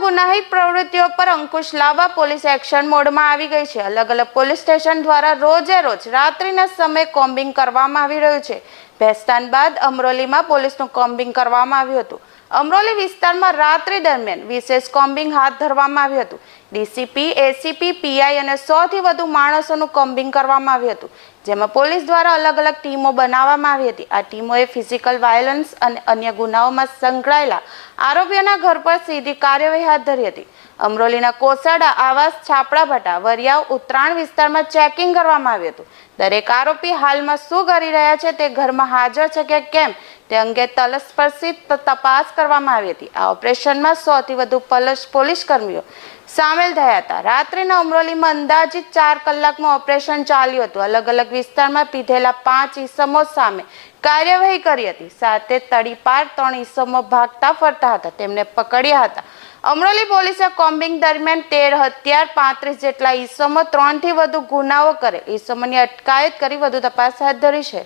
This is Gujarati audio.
ગુનાહિત પ્રવૃત્તિઓ પર અંકુશ લાવવા પોલીસ એક્શન મોડમાં આવી ગઈ છે. અલગ અલગ પોલીસ સ્ટેશન દ્વારા રોજે રોજ રાત્રિના સમયે કોમ્બિંગ કરવામાં આવી રહ્યું છે. ભેસ્તાન બાદ અમરોલીમાં પોલીસનું કોમ્બિંગ કરવામાં આવ્યું હતું. અમરોલી વિસ્તારમાં રાત્રિ દરમિયાન વિશેષ કોમ્બિંગ હાથ ધરવામાં આવ્યું હતું. ડીસીપી, એસીપી, પીઆઈ અને સો થી વધુ માણસોનું કોમ્બિંગ કરવામાં આવ્યું હતું. જેમાં પોલીસ દ્વારા અલગ અલગ ટીમો બનાવવામાં આવી હતી. આ ટીમોએ ફિઝિકલ વાયોલન્સ અને અન્ય ગુનાઓમાં સંકળાયેલા આરોપીઓના ઘર પર સીધી કાર્યવાહી હાથ ધરી હતી. અમરોલીના કોસાડા, આવાસ છાપડા ભટા વરિયાવ ઉત્તરાયણ વિસ્તારમાં ચેકિંગ કરવામાં આવ્યું હતું. દરેક આરોપી હાલમાં શું કરી રહ્યા છે તે ઘરમાં હાજર છે કે કેમ તે અંગે તલસ્પર્શી તપાસ કરવામાં આવી હતી. આ ઓપરેશનમાં સોથી વધુ પલસ કર્મીઓ સામેલ થયા હતા. રાત્રિના અમરોલીમાં અંદાજિત ચાર કલાકમાં ઓપરેશન ચાલ્યું હતું. અલગ અલગ વિસ્તારમાં પીધેલા પાંચ ઈસમો સામે કાર્યવાહી કરી હતી. સાથે તડીપાર ત્રણ ઈસમો ભાગતા ફરતા હતા. તેમને પકડ્યા હતા. અમરોલી પોલીસે કોમ્બિંગ દરમિયાન તેર હત્યાર પાંત્રીસ જેટલા ઈસમો ત્રણથી વધુ ગુનાઓ કરે. ઈસમોની અટકાયત કરી વધુ તપાસ હાથ ધરી છે.